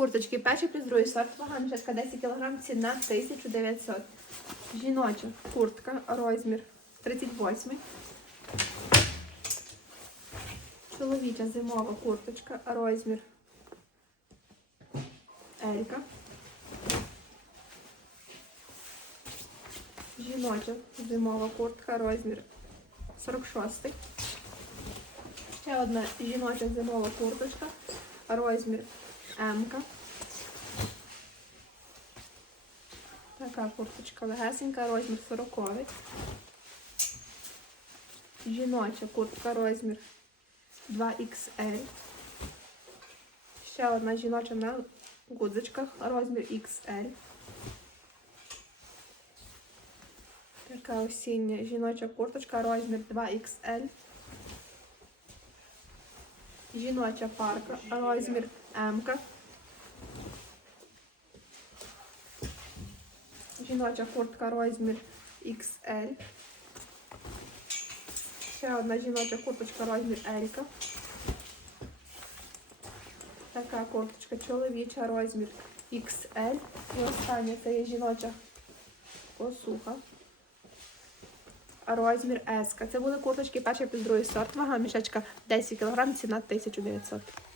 Курточки перший плюс другий сорт, вага мішечка 10 кг, ціна 1900. Жіноча куртка, розмір 38. Чоловіча зимова курточка, розмір Елька. Жіноча зимова куртка, розмір 46. Ще одна жіноча зимова курточка, розмір М. Така курточка легесенька, розмір 40. Жіноча куртка, розмір 2XL. Ще одна жіноча на гудзичках, розмір XL. Така осіння жіноча курточка, розмір 2XL. Жіноча парка, розмір М. Жіноча куртка, розмір XL. Ще одна жіноча курточка, розмір L. Така курточка чоловіча, розмір XL. І остання це є жіноча косуха. Розмір S. Це були курточки перший плюс другий сорт. Вага мішечка 10 кг, ціна 1900.